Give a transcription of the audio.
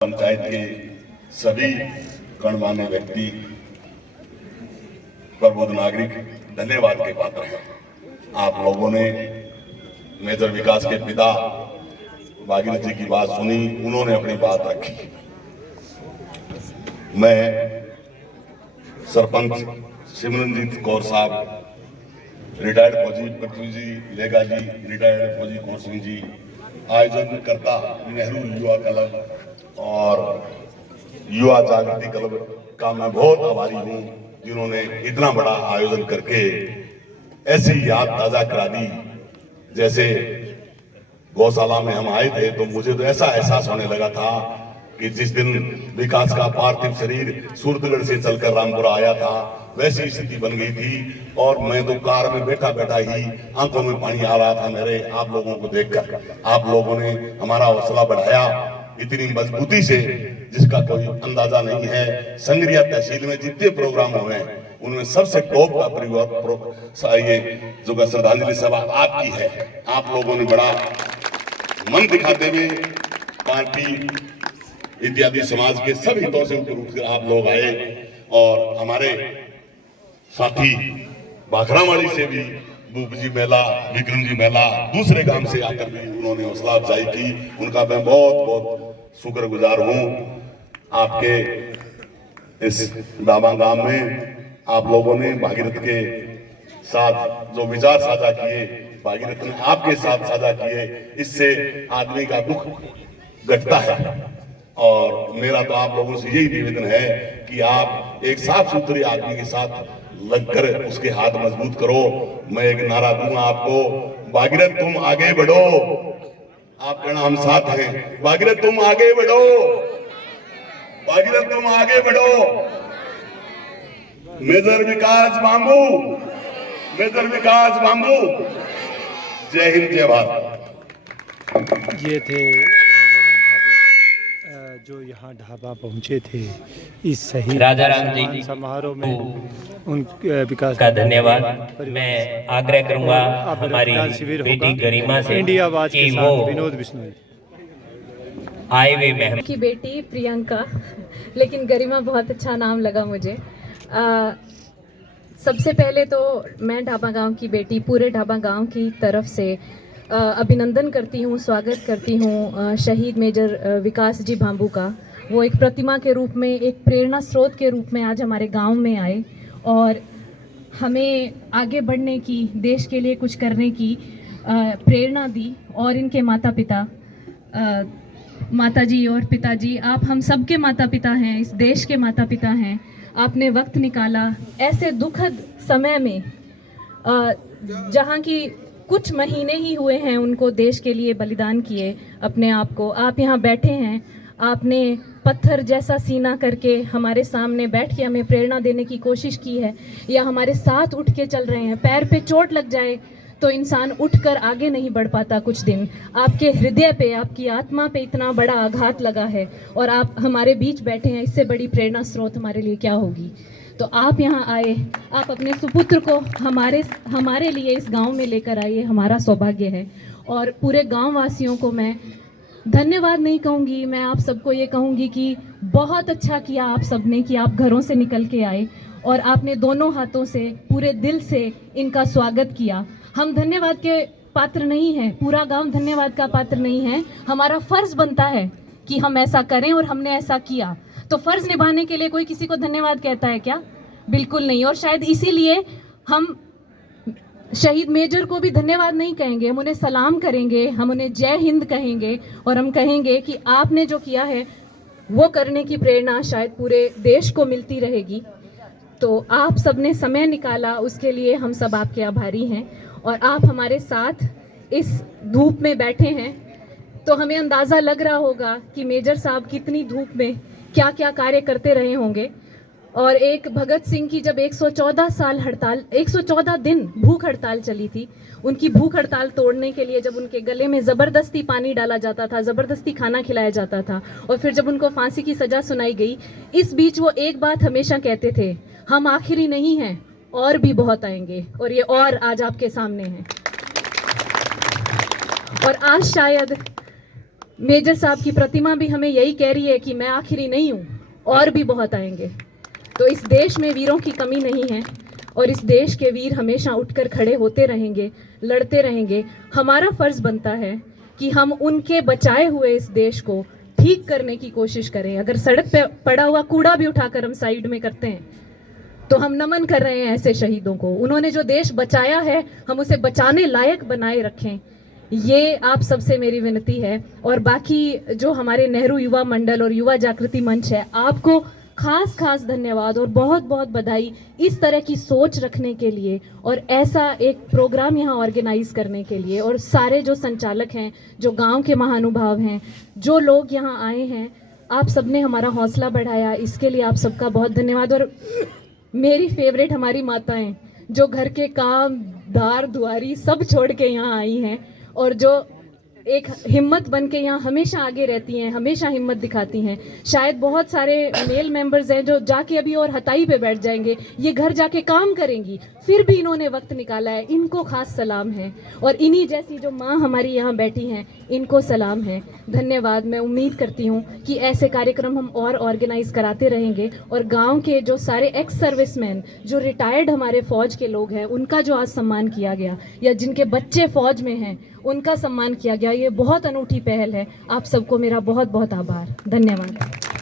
पंचायत के सभी गणमान्य व्यक्ति, प्रबुद्ध नागरिक धन्यवाद के पात्र हैं। आप लोगों ने मेजर विकास के पिता भागीरथ जी की बात सुनी, उन्होंने अपनी बात रखी। मैं सरपंच सिमरनजीत कौर साहब, रिटायर्ड फौजी पृथ्वी जी लेगा जी, रिटायर्ड फौजी कौर सिंह जी, आयोजन करता नेहरू युवा क्लब और युवा जागृति क्लब का मैं बहुत आभारी हूं, जिन्होंने इतना बड़ा आयोजन करके ऐसी याद ताजा करा दी। जैसे गौशाला में हम आए थे तो मुझे तो ऐसा एहसास होने लगा था कि जिस दिन विकास का पार्थिव शरीर सूरतगढ़ से चलकर रामपुरा आया था, वैसी स्थिति बन गई थी। और मैं तो कार में बैठा बैठा ही आंखों में पानी आ रहा था मेरे, आप लोगों को देखकर। आप लोगों ने हमारा हौसला बढ़ाया इतनी मजबूती से जिसका कोई अंदाजा नहीं है। संगरिया तहसील में जितने प्रोग्राम हुए उनमें सबसे टॉप का ये जो श्रद्धांजलि सभा आपकी है। आप लोगों ने बड़ा मन दिखाते हुए पार्टी इत्यादि समाज के सभी हितों से ऊपर उठकर आप लोग आए। और हमारे साथी बाखरावाड़ी से भी बूब जी मेला, विक्रम जी मेला, दूसरे गांव से आकर भी उन्होंने हौसला अफजाई की, उनका मैं बहुत बहुत शुक्रगुजार हूं। आपके इस दामा गांव में आप लोगों ने भागीरथ के साथ जो विचार साझा किए, भागीरथ ने आपके साथ साझा किए, इससे आदमी का दुख घटता है। और मेरा तो आप लोगों से यही निवेदन है कि आप एक साफ सुथरे आदमी के साथ लगकर उसके हाथ मजबूत करो। मैं एक नारा दूंगा आपको, भागीरथ तुम आगे बढ़ो। आप कहना हम साथ हैं, भागीरथ तुम आगे बढ़ो, भागीरथ तुम आगे बढ़ो। मेजर विकास बांबू, मेजर विकास बांबू। जय हिंद, जय भारत। ये थे जो यहाँ ढाबा पहुँचे थे इस शहीद राजाराम जी समारोह में। उन विकास का धन्यवाद। मैं आग्रह करूंगा हमारी बेटी गरिमा से इंडिया आवाज के कि साथ वो विनोद बिश्नोई आए हुए मेहमान की बेटी प्रियंका, लेकिन गरिमा बहुत अच्छा नाम लगा मुझे। सबसे पहले तो मैं ढाबा गांव की बेटी, पूरे ढाबा गांव की तरफ से अभिनंदन करती हूँ, स्वागत करती हूँ शहीद मेजर विकास जी भांबू का। वो एक प्रतिमा के रूप में, एक प्रेरणा स्रोत के रूप में आज हमारे गांव में आए और हमें आगे बढ़ने की, देश के लिए कुछ करने की प्रेरणा दी। और इनके माता पिता, माताजी और पिताजी, आप हम सब के माता पिता हैं, इस देश के माता पिता हैं। आपने वक्त निकाला ऐसे दुखद समय में, जहाँ की कुछ महीने ही हुए हैं उनको देश के लिए बलिदान किए अपने आप को। आप यहाँ बैठे हैं, आपने पत्थर जैसा सीना करके हमारे सामने बैठ के हमें प्रेरणा देने की कोशिश की है, या हमारे साथ उठ के चल रहे हैं। पैर पे चोट लग जाए तो इंसान उठकर आगे नहीं बढ़ पाता कुछ दिन। आपके हृदय पे, आपकी आत्मा पे इतना बड़ा आघात लगा है और आप हमारे बीच बैठे हैं। इससे बड़ी प्रेरणा स्रोत हमारे लिए क्या होगी। तो आप यहाँ आए, आप अपने सुपुत्र को हमारे लिए इस गांव में लेकर आइए, हमारा सौभाग्य है। और पूरे गांव वासियों को मैं धन्यवाद नहीं कहूँगी, मैं आप सबको ये कहूँगी कि बहुत अच्छा किया आप सबने कि आप घरों से निकल के आए और आपने दोनों हाथों से, पूरे दिल से इनका स्वागत किया। हम धन्यवाद के पात्र नहीं हैं, पूरा गांव धन्यवाद का पात्र नहीं है। हमारा फर्ज बनता है कि हम ऐसा करें और हमने ऐसा किया। तो फर्ज निभाने के लिए कोई किसी को धन्यवाद कहता है क्या? बिल्कुल नहीं। और शायद इसीलिए हम शहीद मेजर को भी धन्यवाद नहीं कहेंगे, हम उन्हें सलाम करेंगे, हम उन्हें जय हिंद कहेंगे और हम कहेंगे कि आपने जो किया है वो करने की प्रेरणा शायद पूरे देश को मिलती रहेगी। तो आप सबने समय निकाला, उसके लिए हम सब आपके आभारी हैं। और आप हमारे साथ इस धूप में बैठे हैं तो हमें अंदाज़ा लग रहा होगा कि मेजर साहब कितनी धूप में क्या क्या कार्य करते रहे होंगे। और एक भगत सिंह की जब 114 साल हड़ताल, 114 दिन भूख हड़ताल चली थी, उनकी भूख हड़ताल तोड़ने के लिए जब उनके गले में ज़बरदस्ती पानी डाला जाता था, ज़बरदस्ती खाना खिलाया जाता था, और फिर जब उनको फांसी की सज़ा सुनाई गई, इस बीच वो एक बात हमेशा कहते थे, हम आखिरी नहीं हैं, और भी बहुत आएंगे। और ये और आज आपके सामने हैं। और आज शायद मेजर साहब की प्रतिमा भी हमें यही कह रही है कि मैं आखिरी नहीं हूँ, और भी बहुत आएंगे। तो इस देश में वीरों की कमी नहीं है और इस देश के वीर हमेशा उठकर खड़े होते रहेंगे, लड़ते रहेंगे। हमारा फर्ज बनता है कि हम उनके बचाए हुए इस देश को ठीक करने की कोशिश करें। अगर सड़क पे पड़ा हुआ कूड़ा भी उठाकर हम साइड में करते हैं तो हम नमन कर रहे हैं ऐसे शहीदों को। उन्होंने जो देश बचाया है हम उसे बचाने लायक बनाए रखें, ये आप सबसे मेरी विनती है। और बाकी जो हमारे नेहरू युवा मंडल और युवा जागृति मंच है, आपको खास धन्यवाद और बहुत बहुत बधाई इस तरह की सोच रखने के लिए और ऐसा एक प्रोग्राम यहाँ ऑर्गेनाइज करने के लिए। और सारे जो संचालक हैं, जो गांव के महानुभाव हैं, जो लोग यहाँ आए हैं, आप सबने हमारा हौसला बढ़ाया, इसके लिए आप सबका बहुत धन्यवाद। और मेरी फेवरेट हमारी माताएं जो घर के काम, दार दुआरी सब छोड़ के यहाँ आई हैं और जो एक हिम्मत बन के यहाँ हमेशा आगे रहती हैं, हमेशा हिम्मत दिखाती हैं। शायद बहुत सारे मेल मेंबर्स हैं जो जाके अभी और हताई पे बैठ जाएंगे, ये घर जाके काम करेंगी, फिर भी इन्होंने वक्त निकाला है, इनको खास सलाम है। और इन्हीं जैसी जो माँ हमारी यहाँ बैठी हैं, इनको सलाम है, धन्यवाद। मैं उम्मीद करती हूँ कि ऐसे कार्यक्रम हम और ऑर्गेनाइज कराते रहेंगे और गाँव के जो सारे एक्स सर्विसमैन, जो रिटायर्ड हमारे फौज के लोग हैं, उनका जो आज सम्मान किया गया या जिनके बच्चे फौज में हैं उनका सम्मान किया गया, ये बहुत अनूठी पहल है। आप सबको मेरा बहुत बहुत आभार, धन्यवाद।